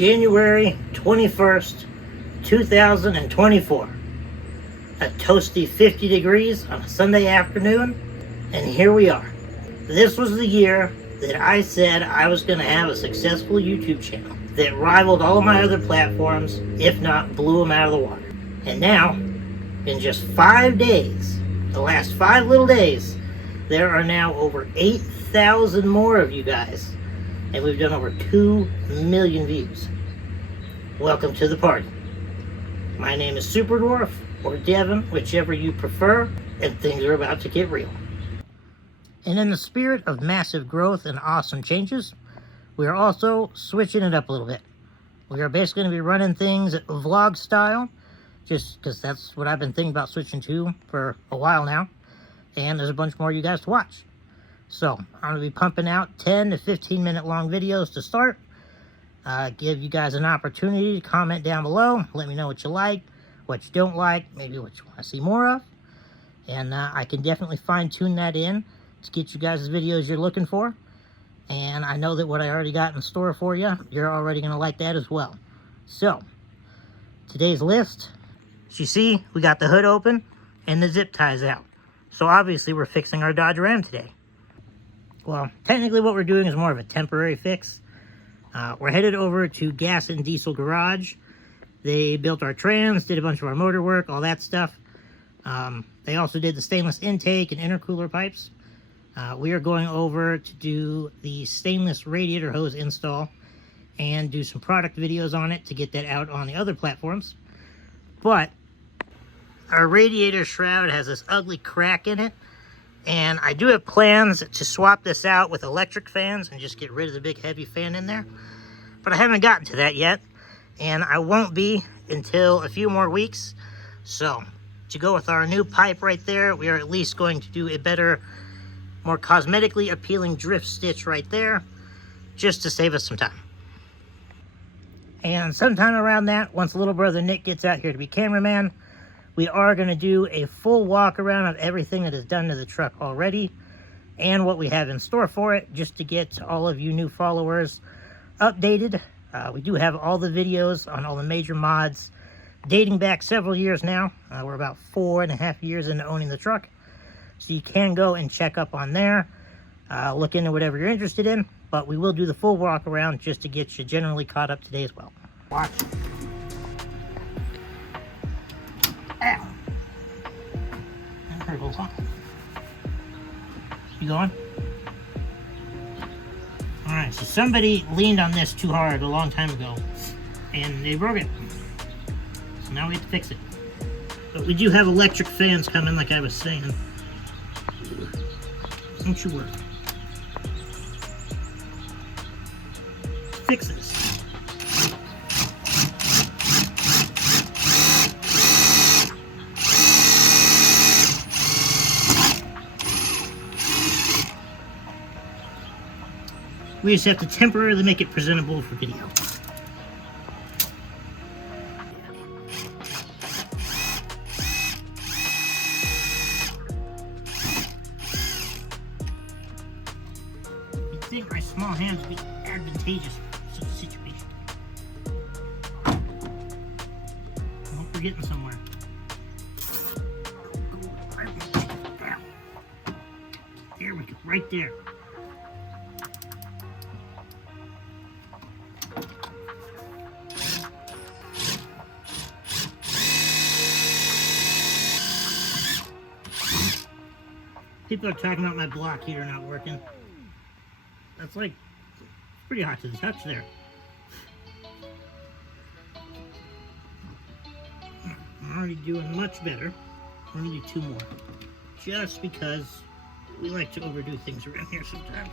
January 21st, 2024. A toasty 50 degrees on a Sunday afternoon, and here we are. This was the year that I said I was going to have a successful YouTube channel that rivaled all of my other platforms, if not blew them out of the water. And now, in just 5 days, the last 5 little days, there are now over 8,000 more of you guys, and we've done over 2 million views. Welcome to the party. My name is Super Dwarf, or Devin, whichever you prefer, and things are about to get real. And in the spirit of massive growth and awesome changes, we are also switching it up a little bit. We are basically going to be running things vlog style, just because that's what I've been thinking about switching to for a while now. And there's a bunch more of you guys to watch. So, I'm going to be pumping out 10 to 15 minute long videos to start. Give you guys an opportunity to comment down below. Let me know what you like, what you don't like, maybe what you want to see more of. And I can definitely fine tune that in to get you guys the videos you're looking for. And I know that what I already got in store for you, you're already going to like that as well. So, today's list, as you see, we got the hood open and the zip ties out. So obviously we're fixing our Dodge Ram today. Well, technically what we're doing is more of a temporary fix. We're headed over to Gas and Diesel Garage. They built our trans, did a bunch of our motor work, all that stuff. They also did the stainless intake and intercooler pipes. We are going over to do the stainless radiator hose install and do some product videos on it to get that out on the other platforms. But our radiator shroud has this ugly crack in it, and I do have plans to swap this out with electric fans and just get rid of the big heavy fan in there. But I haven't gotten to that yet, and I won't be until a few more weeks. So, to go with our new pipe right there, we are at least going to do a better, more cosmetically appealing drift stitch right there, just to save us some time. And sometime around that, once little brother Nick gets out here to be cameraman, we are going to do a full walk around of everything that is done to the truck already and what we have in store for it, just to get all of you new followers updated. We do have all the videos on all the major mods dating back several years now. We're about 4.5 years into owning the truck, so you can go and check up on there, look into whatever you're interested in, but we will do the full walk around just to get you generally caught up today as well. Watch. Ow. That hurt a little. You going? Alright, so somebody leaned on this too hard a long time ago, and they broke it. So now we have to fix it. But we do have electric fans coming, like I was saying. Don't you worry. Fix this. We just have to temporarily make it presentable for video. You'd think my small hands would be advantageous for such a situation. I hope we're getting somewhere. There we go, right there. People are talking about my block heater not working. That's like pretty hot to the touch there. I'm already doing much better. We're gonna do 2 more. Just because we like to overdo things around here sometimes.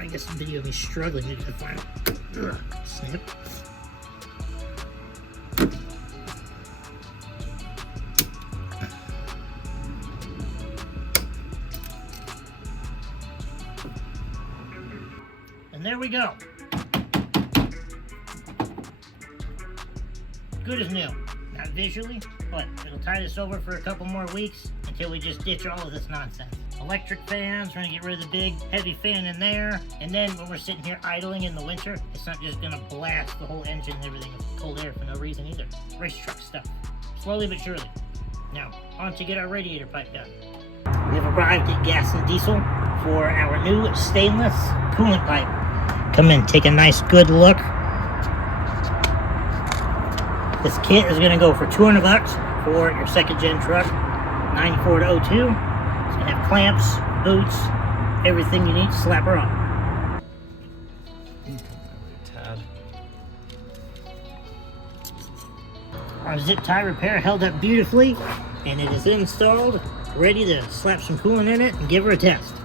I guess the video of me struggling to do the final snip. And there we go. good as new. Not visually, but it'll tide us over for a couple more weeks until we just ditch all of this nonsense. Electric fans, we're gonna get rid of the big heavy fan in there, and then when we're sitting here idling in the winter, it's not just gonna blast the whole engine and everything with cold air for no reason either. Race truck stuff, slowly but surely. Now, on to get our radiator pipe done. We have arrived at Gas and Diesel for our new stainless coolant pipe. Come in, take a nice good look. This kit is gonna go for $200 for your second gen truck, 94 to 02. It's gonna have clamps, boots, everything you need to slap her on. Our zip tie repair held up beautifully, and it is installed, ready to slap some coolant in it and give her a test.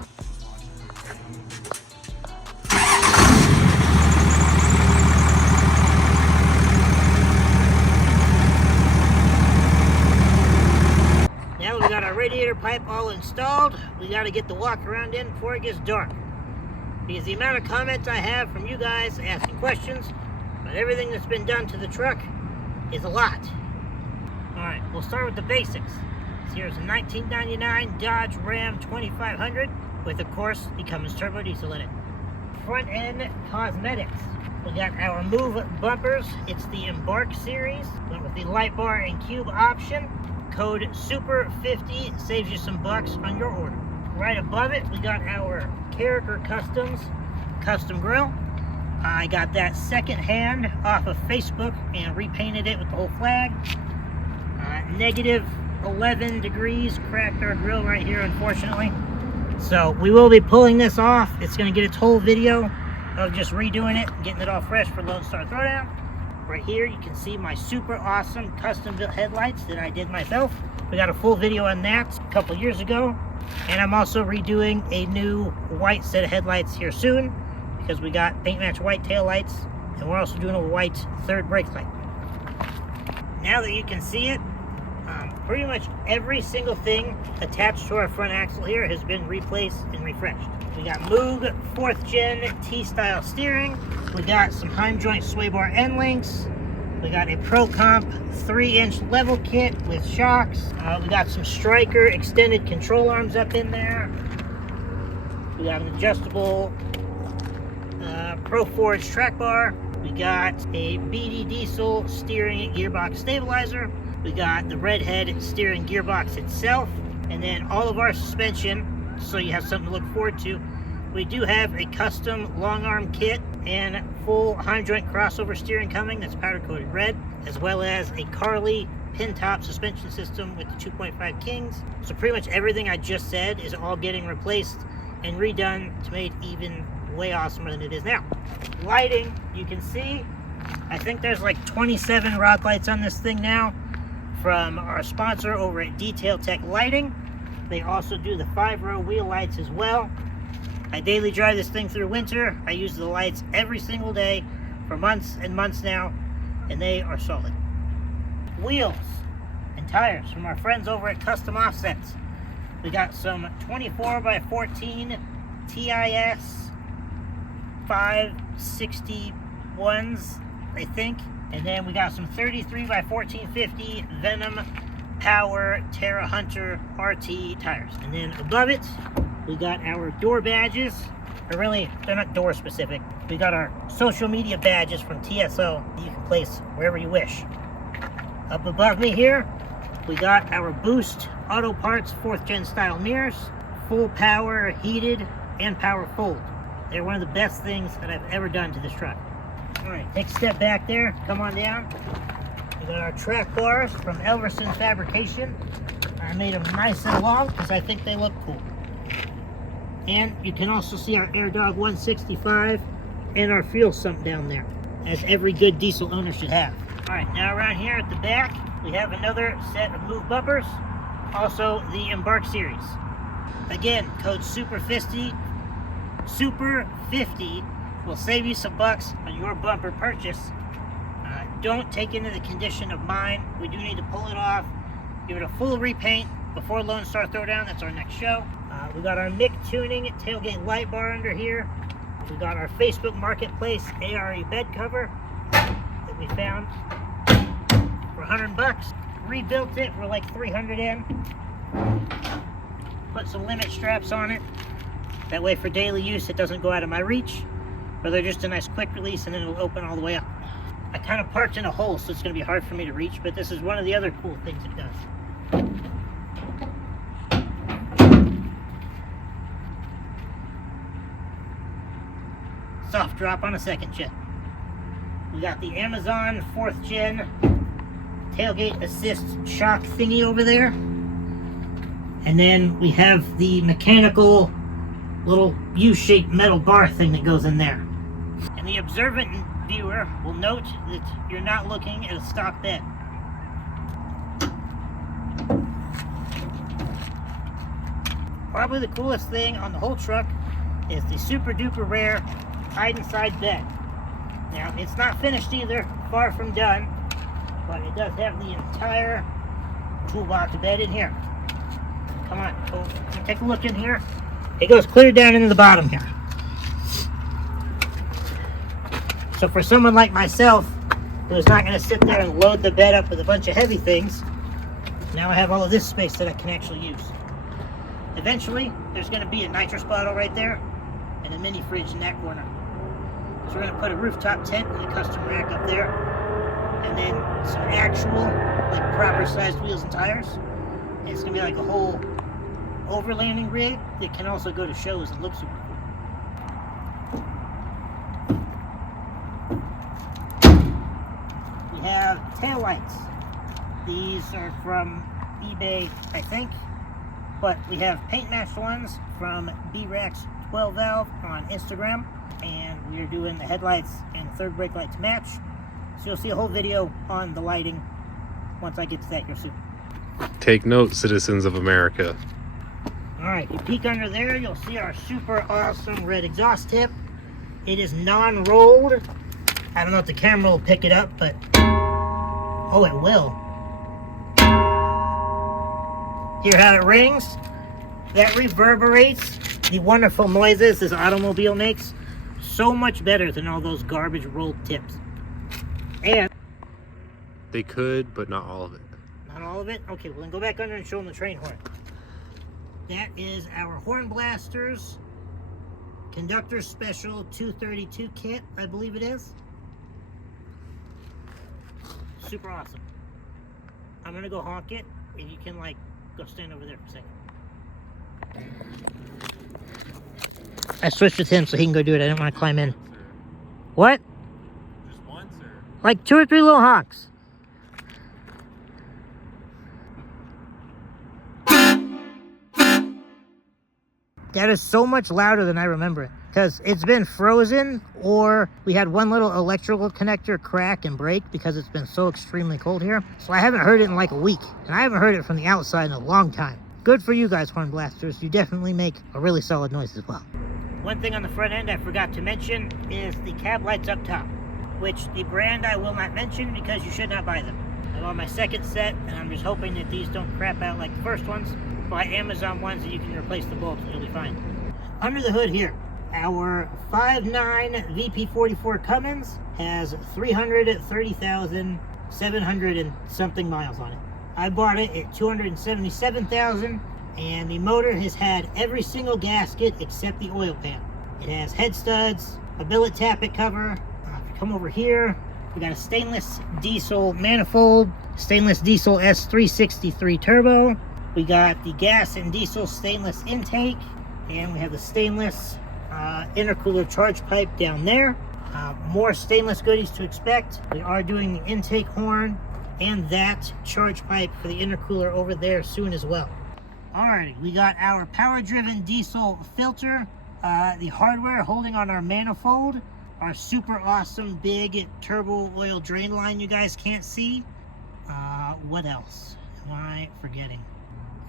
Now we got our radiator pipe all installed. We got to get the walk around in before it gets dark, because the amount of comments I have from you guys asking questions about everything that's been done to the truck is a lot. Alright, we'll start with the basics. Here's a 1999 Dodge Ram 2500 with, of course, the Cummins turbo diesel in it. Front end cosmetics. We got our move bumpers. It's the Embark series. Went with the light bar and cube option. Code SUPER50 saves you some bucks on your order. Right above it, we got our Character Customs custom grill. I got that second hand off of Facebook and repainted it with the whole flag. Negative 11 degrees cracked our grill right here, unfortunately. So we will be pulling this off. It's going to get its whole video of just redoing it, getting it all fresh for Lone Star Throwdown. Right here you can see my super awesome custom built headlights that I did myself. We got a full video on that a couple years ago. And I'm also redoing a new white set of headlights here soon, because we got paint match white tail lights, and we're also doing a white third brake light. Now that you can see it, pretty much every single thing attached to our front axle here has been replaced and refreshed. We got Moog 4th Gen T-style steering. We got some Heim joint sway bar end links. We got a Pro Comp 3-inch level kit with shocks. We got some Striker extended control arms up in there. We got an adjustable Pro Forge track bar. We got a BD diesel steering gearbox stabilizer. We got the Redhead steering gearbox itself, and then all of our suspension, so you have something to look forward to. We do have a custom long arm kit and full Heim joint crossover steering coming that's powder coated red, as well as a Carly pin top suspension system with the 2.5 Kings. So pretty much everything I just said is all getting replaced and redone to make it even way awesomer than it is now. Lighting, you can see, I think there's like 27 rod lights on this thing now, from our sponsor over at Detail Tech Lighting. They also do the 5-row wheel lights as well. I daily drive this thing through winter. I use the lights every single day for months and months now, and they are solid. Wheels and tires from our friends over at Custom Offsets. We got some 24x14 TIS 561s, I think. And then we got some 33x1450 Venom Power Terra Hunter RT tires. And then above it, we got our door badges. They're not door specific. We got our social media badges from TSO that you can place wherever you wish. Up above me here, we got our Boost Auto Parts 4th Gen style mirrors. Full power heated and power fold. They're one of the best things that I've ever done to this truck. Alright, take a step back there, come on down. We got our track bars from Elverson Fabrication. I made them nice and long because I think they look cool. And you can also see our AirDog 165 and our fuel sump down there, as every good diesel owner should have. Alright, now around here at the back, we have another set of move bumpers, also the Embark series. Again, code SUPER50 will save you some bucks on your bumper purchase. Don't take into the condition of mine. We do need to pull it off, give it a full repaint before Lone Star Throwdown. That's our next show. We got our Mick Tuning tailgate light bar under here. We got our Facebook Marketplace ARE bed cover that we found $100. Rebuilt it for like 300 in. Put some limit straps on it. That way for daily use it doesn't go out of my reach. Or they're just a nice quick release and then it'll open all the way up. I kind of parked in a hole, so it's going to be hard for me to reach, but this is one of the other cool things it does. Soft drop on a second gen. We got the Amazon 4th gen tailgate assist shock thingy over there. And then we have the mechanical little U-shaped metal bar thing that goes in there. And the observant viewer will note that you're not looking at a stock bed. Probably the coolest thing on the whole truck is the super duper rare hide inside bed. Now it's not finished either, far from done, but it does have the entire toolbox bed in here. Come on, go take a look in here. It goes clear down into the bottom here. So for someone like myself, who's not going to sit there and load the bed up with a bunch of heavy things, now I have all of this space that I can actually use. Eventually, there's going to be a nitrous bottle right there, and a mini fridge in that corner. So we're going to put a rooftop tent and a custom rack up there, and then some actual, like proper sized wheels and tires. And it's going to be like a whole overlanding rig that can also go to shows and look super cool. We have taillights. These are from eBay, I think, but we have paint matched ones from B-Rack's 12 valve on Instagram, and we're doing the headlights and third brake light to match. So you'll see a whole video on the lighting once I get to that here soon. Take note, citizens of America. Alright, you peek under there, you'll see our super awesome red exhaust tip. It is non-rolled. I don't know if the camera will pick it up, but oh, it will. Hear how it rings? That reverberates the wonderful noises this automobile makes. So much better than all those garbage rolled tips. And they could, but not all of it. Not all of it? Okay, well then go back under and show them the train horn. That is our Horn Blasters Conductor Special 232 kit, I believe it is. Super awesome. I'm gonna go honk it, and you can like go stand over there for a second. I switched with him so he can go do it. I didn't want to climb in. What? Just one, sir. Like 2 or 3 little honks. That is so much louder than I remember it. Because it's been frozen, or we had one little electrical connector crack and break because it's been so extremely cold here. So I haven't heard it in like a week. And I haven't heard it from the outside in a long time. Good for you guys, Horn Blasters. You definitely make a really solid noise as well. One thing on the front end I forgot to mention is the cab lights up top, which the brand I will not mention because you should not buy them. I'm on my second set, and I'm just hoping that these don't crap out like the first ones. Buy Amazon ones and you can replace the bulbs and you'll be fine. Under the hood here, our 5.9 VP44 Cummins has 330,700 and something miles on it. I bought it at 277,000, and the motor has had every single gasket except the oil pan. It has head studs, a billet tappet cover. If you come over here, we got a stainless diesel manifold, stainless diesel S363 turbo. We got the gas and diesel stainless intake, and we have the stainless intercooler charge pipe down there. More stainless goodies to expect. We are doing the intake horn and that charge pipe for the intercooler over there soon as well. Alrighty, we got our power-driven diesel filter, the hardware holding on our manifold, our super awesome big turbo oil drain line you guys can't see. What else am I forgetting?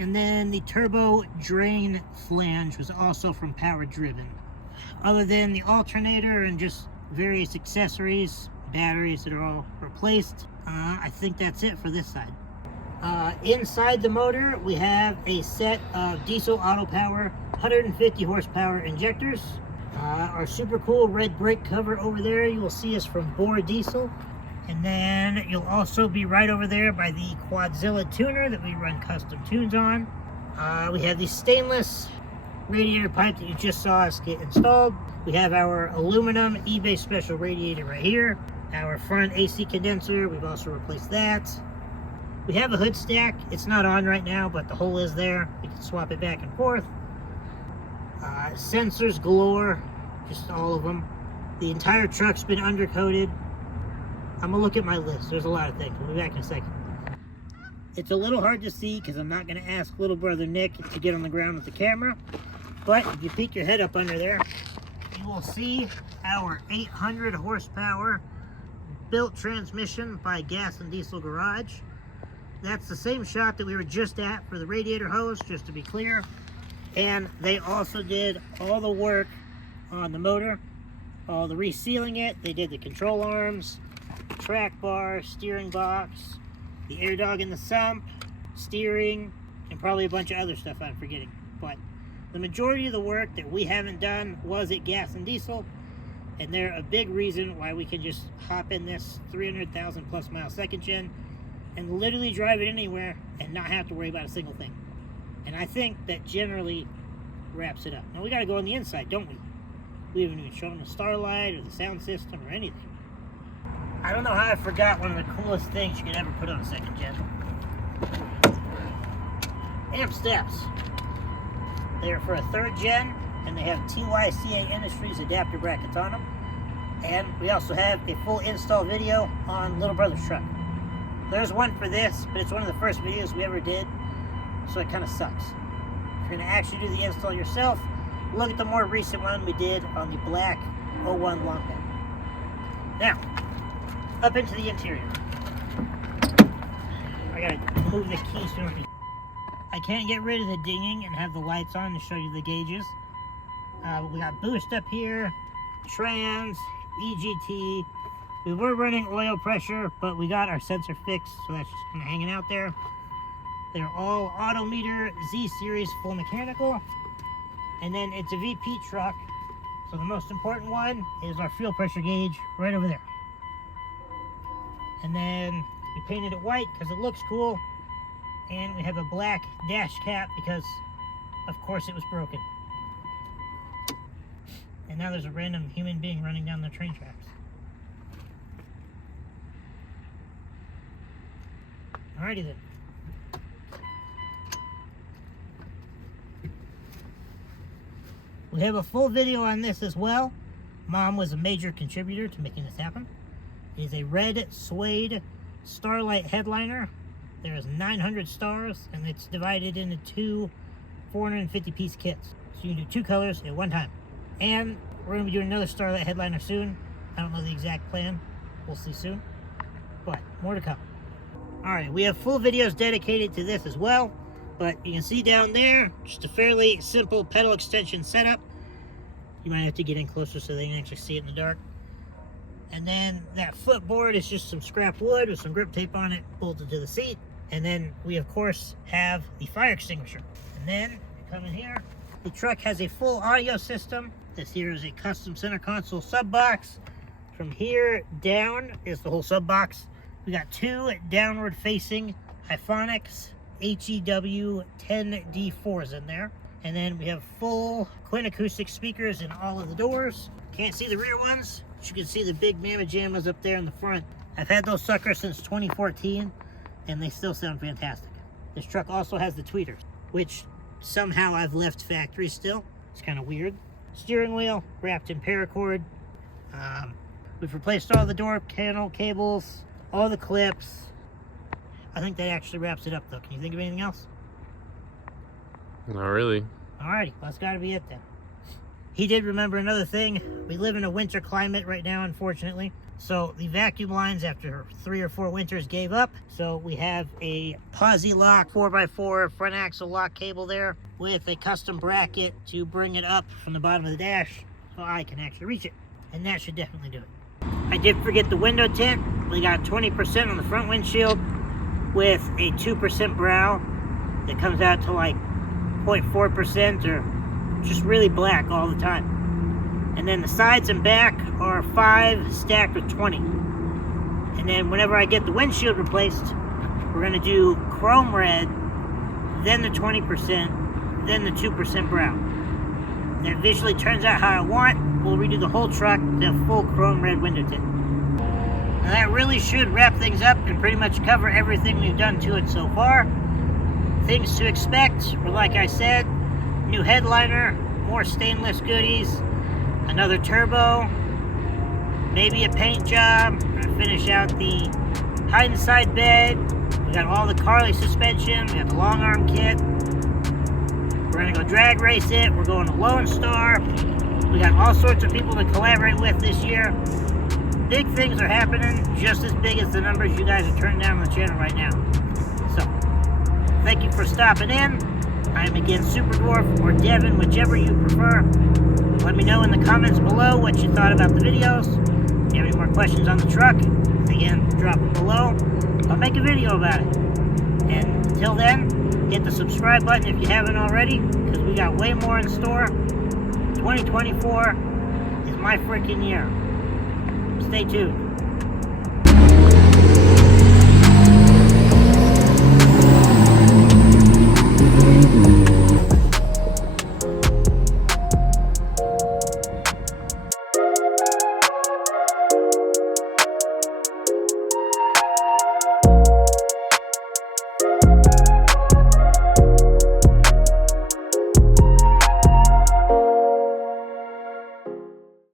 And then the turbo drain flange was also from Power Driven. Other than the alternator and just various accessories, batteries that are all replaced, I think that's it for this side. Inside the motor, we have a set of diesel auto power 150 horsepower injectors. Our super cool red brake cover over there, you will see is from Bore Diesel. And then you'll also be right over there by the Quadzilla tuner that we run custom tunes on. We have the stainless radiator pipe that you just saw us get installed. We have our aluminum eBay special radiator right here. Our front AC condenser, we've also replaced that. We have a hood stack. It's not on right now, but the hole is there. We can swap it back and forth. Sensors galore, just all of them. The entire truck's been undercoated. I'm gonna look at my list. There's a lot of things. We'll be back in a second. It's a little hard to see because I'm not gonna ask little brother Nick to get on the ground with the camera. But if you peek your head up under there, you will see our 800 horsepower built transmission by Gas and Diesel Garage. That's the same shot that we were just at for the radiator hose, just to be clear. And they also did all the work on the motor, all the resealing it. They did the control arms, the track bar, steering box, the air dog in the sump, steering, and probably a bunch of other stuff I'm forgetting. But the majority of the work that we haven't done was at Gas and Diesel, and they're a big reason why we can just hop in this 300,000 plus mile second gen and literally drive it anywhere and not have to worry about a single thing. And I think that generally wraps it up. Now we gotta go on the inside, don't we? We haven't even shown the starlight or the sound system or anything. I don't know how I forgot one of the coolest things you could ever put on a second gen. Amp steps. They're for a third gen, and they have TYCA Industries adapter brackets on them. And we also have a full install video on Little Brother's truck. There's one for this, but it's one of the first videos we ever did, so it kind of sucks. If you're going to actually do the install yourself, look at the more recent one we did on the black 01 long bed. Now, up into the interior. I gotta move the keys so I can't get rid of the dinging and have the lights on to show you the gauges. We got boost up here, trans, EGT. We were running oil pressure, but we got our sensor fixed, so that's just kind of hanging out there. They're all Autometer Z-Series full mechanical. And then it's a VP truck, so the most important one is our fuel pressure gauge right over there. And then we painted it white because it looks cool. And we have a black dash cap because, of course, it was broken. And now there's a random human being running down the train tracks. Alrighty then. We have a full video on this as well. Mom was a major contributor to making this happen. It is a red suede Starlight headliner. There is 900 stars, and it's divided into two 450-piece kits. So you can do two colors at one time. And we're going to be doing another Starlight headliner soon. I don't know the exact plan. We'll see soon. But more to come. Alright, we have full videos dedicated to this as well. But you can see down there, just a fairly simple pedal extension setup. You might have to get in closer so they can actually see it in the dark. And then that footboard is just some scrap wood with some grip tape on it, bolted to the seat. And then we, of course, have the fire extinguisher. And then, you come in here, the truck has a full audio system. This here is a custom center console sub box. From here down is the whole sub box. We got two downward facing Hyphonics HEW 10D4s in there. And then we have full Quinn acoustic speakers in all of the doors. Can't see the rear ones, but you can see the big Mamma Jammas up there in the front. I've had those suckers since 2014, and they still sound fantastic. This truck also has the tweeters, which somehow I've left factory still. It's kind of weird. Steering wheel wrapped in paracord. We've replaced all the door panel cables, all the clips. I think that actually wraps it up though. Can you think of anything else? Not really. Alrighty, well, that's gotta be it then. He did remember another thing. We live in a winter climate right now, unfortunately. So the vacuum lines after 3 or 4 winters gave up. So we have a posi lock 4x4 front axle lock cable there with a custom bracket to bring it up from the bottom of the dash so I can actually reach it. And that should definitely do it. I did forget the window tint. We got 20% on the front windshield with a 2% brow that comes out to like 0.4% or just really black all the time. And then the sides and back are 5 stacked with 20. And then whenever I get the windshield replaced, we're going to do chrome red, then the 20%, then the 2% brown. And it visually turns out how I want. We'll redo the whole truck to a full chrome red window tint. Now that really should wrap things up and pretty much cover everything we've done to it so far. Things to expect were, like I said, new headliner, more stainless goodies, another turbo, maybe a paint job, finish out the hide inside bed. We got all the Carly suspension, we got the long arm kit. We're gonna go drag race it, we're going to Lone Star. We got all sorts of people to collaborate with this year. Big things are happening, just as big as the numbers you guys are turning down on the channel right now. So, thank you for stopping in. I'm again Super Dwarf or Devin, whichever you prefer. Let me know in the comments below what you thought about the videos. If you have any more questions on the truck, again, drop them below. I'll make a video about it. And until then, hit the subscribe button if you haven't already, because we got way more in store. 2024 is my freaking year. Stay tuned.